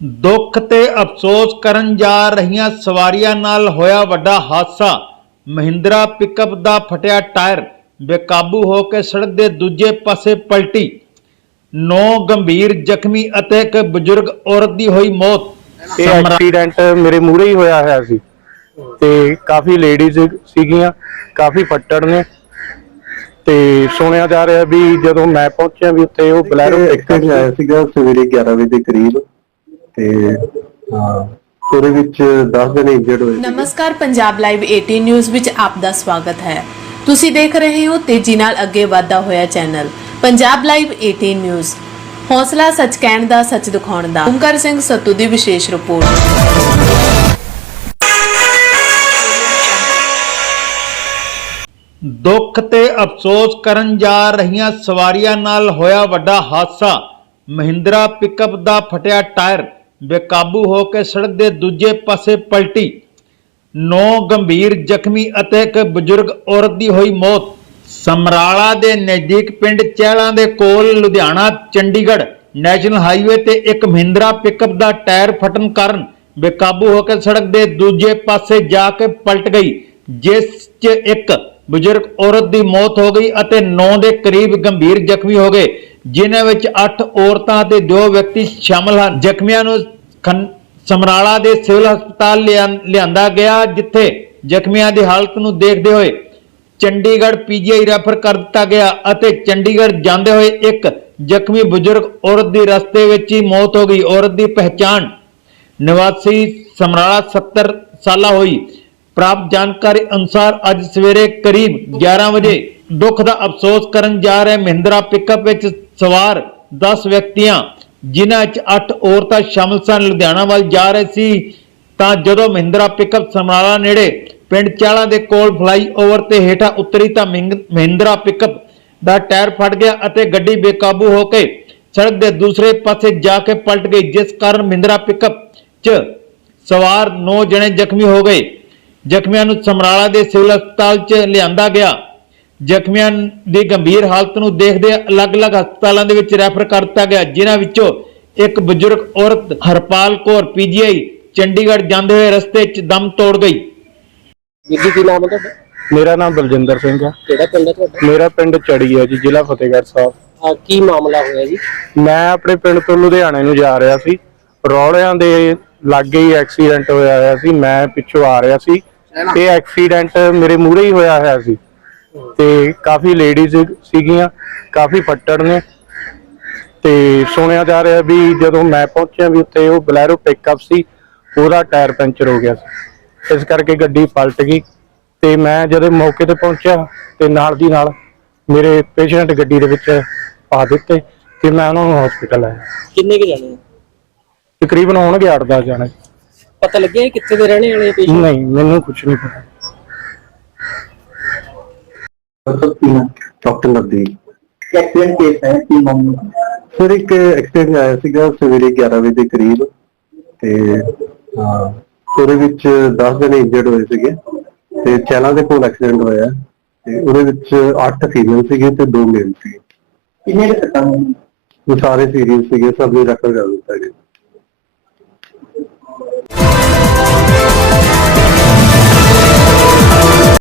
ਦੁੱਖ ਤੇ ਅਫਸੋਸ ਕਰਨ ਜਾ ਰਹੀਆਂ ਸਵਾਰੀਆਂ ਨਾਲ ਹੋਇਆ ਵੱਡਾ ਹਾਦਸਾ। ਮਹਿੰਦਰਾ ਪਿਕਅਪ ਦਾ ਫਟਿਆ ਟਾਇਰ ਬੇਕਾਬੂ ਹੋ ਕੇ ਸੜਕ ਦੇ ਦੂਜੇ ਪਾਸੇ ਪਲਟੀ। ਨੌ ਗੰਭੀਰ ਜ਼ਖਮੀ ਅਤੇ ਇੱਕ ਬਜ਼ੁਰਗ ਔਰਤ ਦੀ ਹੋਈ ਮੌਤ। ਇਹ ਐਕਸੀਡੈਂਟ ਮੇਰੇ ਮੂਹਰੇ ਹੀ ਹੋਇਆ ਹੋਇਆ ਸੀ। ਤੇ ਕਾਫੀ ਲੇਡੀਜ਼ ਸੀਗੀਆਂ ਕਾਫੀ ਫੱਟੜ ਨੇ। ਤੇ ਸੁਣਿਆ ਜਾ ਰਿਹਾ ਵੀ ਜਦੋਂ ਮੈਂ ਪਹੁੰਚਿਆ ਵੀ ਉੱਥੇ ਉਹ ਬਲੈਰੋ ਪਿਕਅਪ ਐਕਸੀਡੈਂਟ ਆਇਆ ਸੀਗਾ ਸਵੇਰੇ 11 ਵਜੇ ਦੇ ਕਰੀਬ। ਤੇ ਉਹਦੇ ਵਿੱਚ 10 ਜਣੇ ਇੰਜਰਡ ਹੋਏ। ਨਮਸਕਾਰ ਪੰਜਾਬ ਲਾਈਵ 18 ਨਿਊਜ਼ ਵਿੱਚ ਆਪ ਦਾ ਸਵਾਗਤ ਹੈ। ਤੁਸੀਂ ਦੇਖ ਰਹੇ ਹੋ ਤੇਜ਼ੀ ਨਾਲ ਅੱਗੇ ਵਧਦਾ ਹੋਇਆ ਚੈਨਲ ਪੰਜਾਬ ਲਾਈਵ 18 ਨਿਊਜ਼ ਹੌਸਲਾ ਸੱਚ ਕਹਿਣ ਦਾ ਸੱਚ ਦਿਖਾਉਣ ਦਾ। ਓਮਕਾਰ ਸਿੰਘ ਸੱਤੂ ਦੀ ਵਿਸ਼ੇਸ਼ ਰਿਪੋਰਟ। ਦੁੱਖ ਤੇ ਅਫਸੋਸ ਕਰਨ ਜਾ ਰਹੀਆਂ ਸਵਾਰੀਆਂ ਨਾਲ ਹੋਇਆ ਵੱਡਾ ਹਾਦਸਾ। ਮਹਿੰਦਰਾ ਪਿਕਅਪ ਦਾ ਫਟਿਆ ਟਾਇਰ। ਬੇਕਾਬੂ ਹੋ ਕੇ ਸੜਕ ਦੇ ਦੂਜੇ ਪਾਸੇ ਪਲਟੀ। ਨੌ ਗੰਭੀਰ ਜ਼ਖਮੀ ਅਤੇ ਇੱਕ ਬਜ਼ੁਰਗ ਔਰਤ ਦੀ ਹੋਈ ਮੌਤ। ਸਮਰਾਲਾ ਦੇ ਨਜ਼ਦੀਕ ਪਿੰਡ ਚਹਿਲਾਂ ਦੇ ਕੋਲ ਲੁਧਿਆਣਾ, ਚੰਡੀਗੜ੍ਹ ਨੈਸ਼ਨਲ ਹਾਈਵੇ ਤੇ ਇੱਕ ਮਹਿੰਦਰਾ ਪਿਕਅਪ ਦਾ ਟਾਇਰ ਫਟਣ ਕਾਰਨ ਬੇਕਾਬੂ ਹੋ ਕੇ ਸੜਕ ਦੇ ਦੂਜੇ ਪਾਸੇ ਜਾ ਕੇ ਪਲਟ ਗਈ, ਜਿਸ 'ਚ ਇੱਕ ਬਜ਼ੁਰਗ ਔਰਤ ਦੀ ਮੌਤ ਹੋ ਗਈ ਅਤੇ 9 ਦੇ ਕਰੀਬ ਗੰਭੀਰ ਜ਼ਖਮੀ ਹੋ ਗਏ। ਜਿਨ੍ਹਾਂ ਵਿੱਚ 8 ਔਰਤਾਂ ਤੇ 2 ਵਿਅਕਤੀ ਸ਼ਾਮਲ ਹਨ। ਜ਼ਖਮੀਆਂ ਨੂੰ ਸਮਰਾਲਾ ਦੇ ਸਿਵਲ ਹਸਪਤਾਲ ਲਿਆਂ- ਲਿਆਂਦਾ ਗਿਆ, ਜਿੱਥੇ ਜ਼ਖਮੀਆਂ ਦੀ ਹਾਲਤ ਨੂੰ ਦੇਖਦੇ ਹੋਏ ਚੰਡੀਗੜ੍ਹ ਪੀਜੀਆਈ ਰੈਫਰ ਕਰ ਦਿੱਤਾ ਗਿਆ ਅਤੇ ਚੰਡੀਗੜ੍ਹ ਜਾਂਦੇ ਹੋਏ ਇੱਕ ਜ਼ਖਮੀ ਬਜ਼ੁਰਗ ਔਰਤ ਦੀ ਰਸਤੇ ਵਿੱਚ ਹੀ ਮੌਤ ਹੋ ਗਈ। ਔਰਤ ਦੀ ਪਹਿਚਾਣ ਨਿਵਾਸੀ ਸਮਰਾਲਾ 70 ਸਾਲਾ ਹੋਈ। ਪ੍ਰਾਪਤ ਜਾਣਕਾਰੀ ਅਨੁਸਾਰ ਅੱਜ ਸਵੇਰੇ ਕਰੀਬ 11 ਵਜੇ ਦੁੱਖ ਦਾ ਅਫਸੋਸ ਕਰਨ ਜਾ ਰਹੇ ਮਹਿੰਦਰਾ ਪਿਕਅਪ ਵਿੱਚ ਸਵਾਰ 10 ਵਿਅਕਤੀਆਂ, ਜਿਨ੍ਹਾਂ ਵਿੱਚ 8 ਔਰਤਾਂ ਸ਼ਾਮਲ ਸਨ, ਲੁਧਿਆਣਾ ਵੱਲ ਜਾ ਰਹੇ ਸੀ। ਤਾਂ ਜਦੋਂ ਮਹਿੰਦਰਾ ਪਿਕਅਪ ਸਮਰਾਲਾ ਨੇੜੇ ਪਿੰਡ ਚਾਲਾ ਦੇ ਕੋਲ ਫਲਾਈਓਵਰ ਤੇ ਹੇਠਾਂ ਉਤਰੀ ਤਾਂ ਮਹਿੰਗ- ਮਹਿੰਦਰਾ ਪਿਕਅਪ ਦਾ ਟਾਇਰ ਫਟ ਗਿਆ ਅਤੇ ਗੱਡੀ ਬੇਕਾਬੂ ਹੋ ਕੇ ਸੜਕ ਦੇ ਦੂਸਰੇ ਪਾਸੇ ਜਾ ਕੇ ਪਲਟ ਗਈ, ਜਿਸ ਕਾਰਨ ਮਹਿੰਦਰਾ ਪਿਕਅਪ 'ਚ ਸਵਾਰ 9 ਜਣੇ ਜ਼ਖਮੀ ਹੋ ਗਏ। ਜ਼ਖਮੀਆਂ ਨੂੰ ਸਮਰਾਲਾ ਦੇ ਸਿਵਲ ਹਸਪਤਾਲ 'ਚ ਲਿਆਂਦਾ ਗਿਆ। ਜ਼ਖਮੀਆਂ ਦੀ ਗੰਭੀਰ ਹਾਲਤ ਨੂੰ ਦੇਖਦੇ ਅਲੱਗ-ਅਲੱਗ ਹਸਪਤਾਲਾਂ ਦੇ ਵਿੱਚ ਰੈਫਰ ਕਰ ਦਿੱਤਾ ਗਿਆ ਜਿਨ੍ਹਾਂ ਵਿੱਚੋਂ ਇੱਕ ਬਜ਼ੁਰਗ ਔਰਤ ਹਰਪਾਲ ਕੌਰ ਪੀਜੀਆਈ ਚੰਡੀਗੜ੍ਹ ਜਾਂਦੇ ਹੋਏ ਰਸਤੇ 'ਚ ਦਮ ਤੋੜ ਗਈ। ਵੀਰ ਜੀ ਕੀ ਨਾਮ ਹੈ ਤੁਹਾਡਾ? ਮੇਰਾ ਨਾਮ ਬਲਜਿੰਦਰ ਸਿੰਘ ਹੈ। ਕਿਹੜਾ ਪਿੰਡ ਹੈ ਤੁਹਾਡਾ? ਮੇਰਾ ਪਿੰਡ ਚੜੀ ਹੈ ਜੀ ਜ਼ਿਲ੍ਹਾ ਫਤਿਹਗੜ੍ਹ ਸਾਹਿਬ। ਆਹ ਕੀ ਮਾਮਲਾ ਹੋਇਆ ਜੀ? ਮੈਂ ਆਪਣੇ ਪਿੰਡ ਤੋਂ ਲੁਧਿਆਣੇ ਨੂੰ ਜਾ ਰਿਹਾ ਸੀ। ਰੌਲਿਆਂ ਦੇ ਲਾਗੇ ਹੀ ਐਕਸੀਡੈਂਟ ਹੋਇਆ ਹੋਇਆ ਸੀ। ਮੈਂ ਪਿੱਛੋਂ ਆ ਰਿਹਾ ਸੀ। ਇਹ ਐਕਸੀਡੈਂਟ ਮੇਰੇ ਮੂਹਰੇ ਹੀ ਹੋਇਆ ਹੋਇਆ ਸੀ। ਤੇ ਕਾਫੀ ਲੇਡੀਜ਼ ਸੀਗੀਆਂ ਕਾਫੀ ਫੱਟੜ ਨੇ। ਤੇ ਸੁਣਿਆ ਜਾ ਰਿਹਾ ਵੀ ਜਦੋਂ ਮੈਂ ਪਹੁੰਚਿਆ ਵੀ ਉੱਥੇ ਉਹ ਬਲੈਰੋ ਪਿਕਅਪ ਸੀ ਉਹਦਾ ਟਾਇਰ ਪੈਂਚਰ ਹੋ ਗਿਆ ਸੀ। ਇਸ ਕਰਕੇ ਗੱਡੀ ਪਲਟ ਗਈ ਤੇ ਮੈਂ ਜਦੋਂ ਮੌਕੇ ਤੇ ਪਹੁੰਚਿਆ ਤੇ ਨਾਲ ਦੀ ਨਾਲ ਮੇਰੇ ਪੇਸ਼ੈਂਟ ਗੱਡੀ ਦੇ ਵਿੱਚ ਪਾ ਦਿੱਤੇ ਤੇ ਮੈਂ ਉਹਨਾਂ ਨੂੰ ਹਸਪੀਟਲ ਆਇਆ। ਕਿੰਨੇ ਕੁ ਜਾਣੇ? ਆ? ਤਕਰੀਬਨ ਹੋਣਗੇ 8-10 ਜਾਣੇ। ਪਤਾ ਲੱਗਿਆ ਇਹ ਕਿੱਥੇ ਦੇ ਰਹਿਣੇ ਵਾਲੇ ਪੇਸ਼ੈਂਟ ਨਹੀਂ ਮੈਨੂੰ ਕੁਝ ਨਹੀਂ ਪਤਾ। ਡਾਕਟਰ ਨਵਦੀਪ। ਐਕਸੀਡੈਂਟ ਕੇਸ ਹੈ ਕੀ ਮਾਮਲਾ? ਸਰ ਇੱਕ ਐਕਸੀਡੈਂਟ ਆਇਆ ਸੀਗਾ ਸਵੇਰੇ 11 ਵਜੇ ਦੇ ਕਰੀਬ ਤੇ ਹਾਂ ਉਹਦੇ ਵਿੱਚ 10 ਜਣੇ ਇੰਜਰਡ ਹੋਏ ਸੀਗੇ ਤੇ ਚੈਲਾ ਦੇ ਕੋਲ ਐਕਸੀਡੈਂਟ ਹੋਇਆ ਤੇ ਉਹਦੇ ਵਿੱਚ 8 ਫੀਮੇਲ ਸੀਗੇ ਤੇ 2 ਮੇਲ ਸੀਗੇ ਕਿੰਨੇ ਦੇ ਸੱਟਾਂ ਉਹ ਸਾਰੇ ਸੀਰੀਅਸ ਸੀਗੇ ਸਭ ਨੂੰ ਰੈਫਰ ਕਰ ਦਿੱਤਾ ਗਿਆ